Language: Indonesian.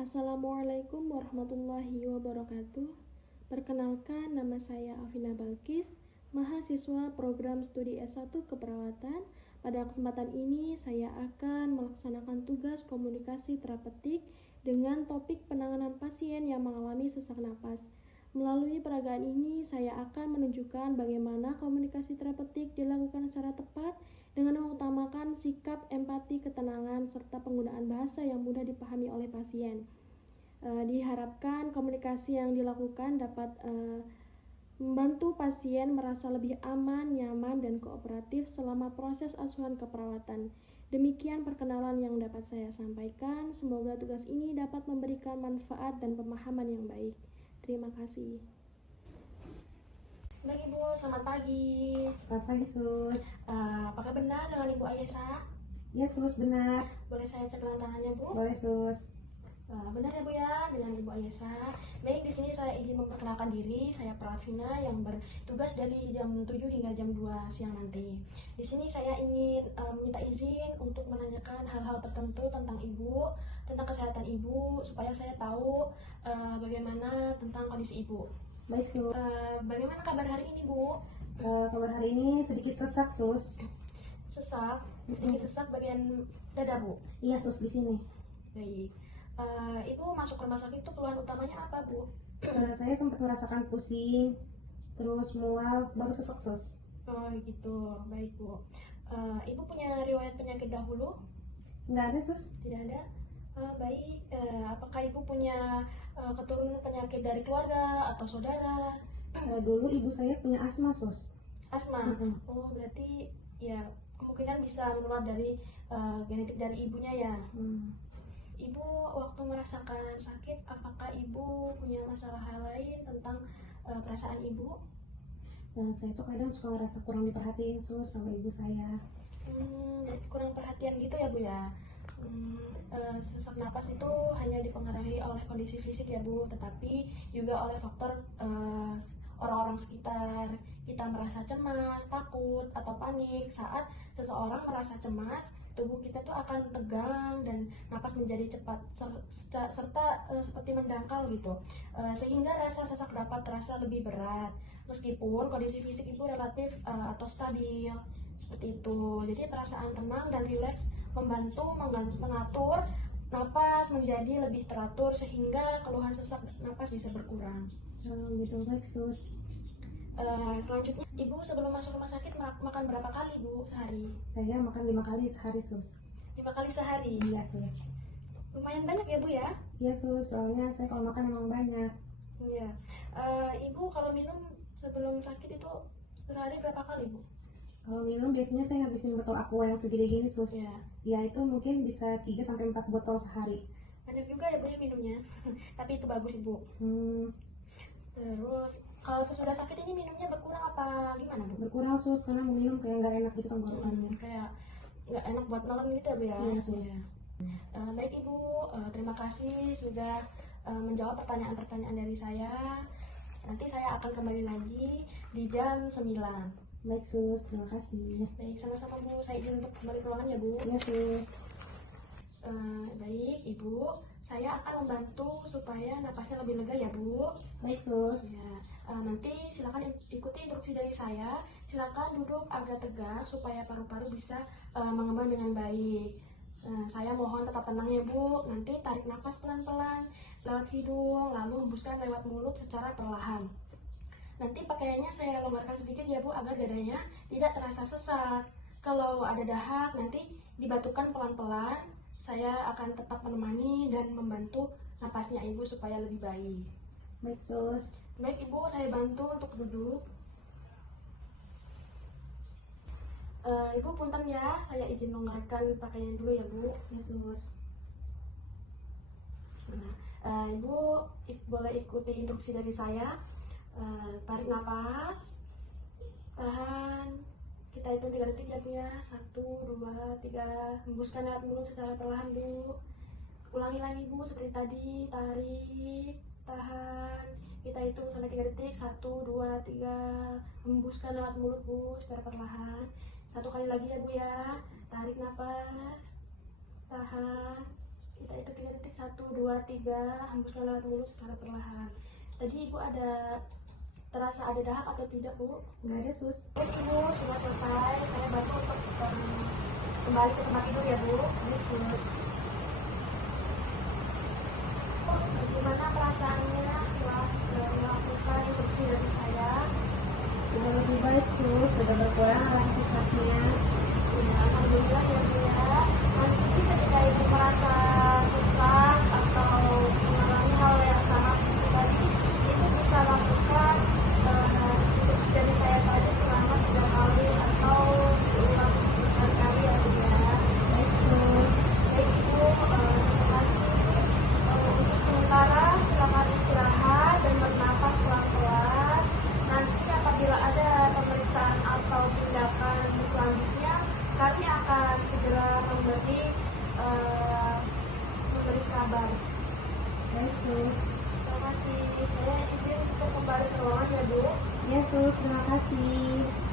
Assalamualaikum warahmatullahi wabarakatuh. Perkenalkan, nama saya Afina Balkis, mahasiswa program studi S1 Keperawatan. Pada kesempatan ini saya akan melaksanakan tugas komunikasi terapeutik dengan topik penanganan pasien yang mengalami sesak napas. Melalui peragaan ini, saya akan menunjukkan bagaimana komunikasi terapeutik dilakukan secara tepat dengan mengutamakan sikap empati, ketenangan, serta penggunaan bahasa yang mudah dipahami oleh pasien. Diharapkan komunikasi yang dilakukan dapat membantu pasien merasa lebih aman, nyaman, dan kooperatif selama proses asuhan keperawatan. Demikian perkenalan yang dapat saya sampaikan. Semoga tugas ini dapat memberikan manfaat dan pemahaman yang baik. Terima kasih. Baik Ibu, selamat pagi. Selamat pagi, Sus. Apakah benar dengan Ibu Ayesa? Ya, Sus, benar. Boleh saya cek tangannya, Bu? Boleh, Sus. Benar ya Bu ya, dengan Ibu Ayesa. Baik, di sini saya izin memperkenalkan diri. Saya Perawat Vina yang bertugas dari jam 7 hingga jam 2 siang nanti. Di sini saya ingin minta izin untuk menanyakan hal-hal tertentu tentang Ibu, tentang kesehatan Ibu, supaya saya tahu bagaimana tentang kondisi Ibu. Baik, Sus. Bagaimana kabar hari ini, Bu? Kabar hari ini sedikit sesak, Sus. Sesak, sedikit sesak bagian dada, Bu? Iya, Sus, di sini. Baik. Ibu masuk ke rumah sakit itu keluhan utamanya apa, Bu? Saya sempat merasakan pusing, terus mual, baru sesak, Sus. Oh gitu, baik Bu. Ibu punya riwayat penyakit dahulu? Nggak ada, Sus. Tidak ada? Baik. Apakah Ibu punya keturunan penyakit dari keluarga atau saudara? Dulu ibu saya punya asma, Sus. Asma? Mm-mm. Oh berarti ya kemungkinan bisa menular dari genetik dari ibunya ya. Ibu waktu merasakan sakit, apakah Ibu punya masalah hal lain tentang perasaan Ibu? Saya tuh kadang suka ngerasa kurang diperhatiin, Sus, sama ibu saya. Jadi kurang perhatian gitu ya Bu ya. Sesak napas itu hanya dipengaruhi oleh kondisi fisik ya Bu, tetapi juga oleh faktor orang-orang sekitar. Kita merasa cemas, takut, atau panik saat seseorang merasa cemas, tubuh kita tuh akan tegang dan napas menjadi cepat serta seperti mendangkal gitu, sehingga rasa sesak dapat terasa lebih berat meskipun kondisi fisik itu relatif atau stabil seperti itu. Jadi perasaan tenang dan rileks membantu mengatur napas menjadi lebih teratur sehingga keluhan sesak napas bisa berkurang. Gitu, baik, Sus. Selanjutnya, Ibu sebelum masuk rumah sakit makan berapa kali Bu sehari? Saya makan 5 kali sehari, Sus. 5 kali sehari? Iya, Sus. Lumayan banyak ya Bu ya? Iya, Sus, soalnya saya kalau makan emang banyak. Iya. Ibu kalau minum sebelum sakit itu sehari berapa kali Bu? Kalau minum biasanya saya ngabisin botol aqua yang segede gini, Sus. Iya. Ya, itu mungkin bisa 3-4 botol sehari. Banyak juga ya Bu ya minumnya. Tapi itu bagus Ibu. Terus kalau sesudah sakit ini minumnya berkurang apa gimana Bu? Berkurang, Sus, karena mau minum kayak nggak enak gitu tenggorokannya. Kayak nggak enak buat nelen gitu ya Bu ya? Iya, Sus. Baik Ibu, terima kasih sudah menjawab pertanyaan-pertanyaan dari saya. Nanti saya akan kembali lagi di jam 9. Baik, Sus, terima kasih. Baik, sama-sama Bu, saya izin untuk kembali ke ruangan ya Bu. Iya, Sus. Baik Ibu, saya akan membantu supaya napasnya lebih lega ya Bu. Baik, Sus. Ya, nanti silakan ikuti instruksi dari saya. Silakan duduk agak tegak supaya paru-paru bisa mengembang dengan baik. Saya mohon tetap tenang ya Bu. Nanti tarik nafas pelan-pelan lewat hidung, lalu hembuskan lewat mulut secara perlahan. Nanti pakaiannya saya longgarkan sedikit ya Bu, agar dadanya tidak terasa sesak. Kalau ada dahak, nanti dibatukan pelan-pelan. Saya akan tetap menemani dan membantu napasnya Ibu supaya lebih baik. Baik, Sus. Baik Ibu, saya bantu untuk duduk. Ibu punten ya, saya izin longgarkan pakaian dulu ya Bu. Ya, Sus. Ibu boleh ikuti instruksi dari saya. Tarik nafas, tahan, kita hitung 3 detik ya Bu ya. 1, 2, 3. Hembuskan lewat mulut secara perlahan Bu. Ulangi lagi Bu seperti tadi. Tarik, tahan, kita hitung sampai 3 detik. 1, 2, 3. Hembuskan lewat mulut Bu secara perlahan. 1 kali lagi ya Bu ya. Tarik nafas, tahan, Kita hitung 3 detik, 1, 2, 3, hembuskan lewat mulut secara perlahan. Tadi Ibu terasa ada dahak atau tidak, Bu? Nggak ada, Sus. Oke Ibu, sudah selesai. Saya bantu untuk kembali ke tempat tidur ya Bu. Baik, Sus. Bagaimana perasaannya setelah melakukan interview dari saya? Sudah lebih baik, Sus. Sudah berkurang rasa sesaknya. Ya, alhamdulillah ya Bu ya. Nanti ketika Ibu merasa sesak atau mengalami hal yang sama seperti tadi, Ibu bisa lakukan interview dari saya tadi selama 3 kali atau diulang berkali-kali ya Bu ya. Baik, Sus. Baik Ibu, terima kasih. Untuk sementara silakan istirahat dan bernafas pelan-pelan. Nanti apabila ada pemeriksaan atau tindakan selanjutnya, kami akan segera memberi kabar. Baik, Sus. Terima kasih. Saya izin untuk kembali ke ruangan ya Bu. Ya, Sus. Terima kasih.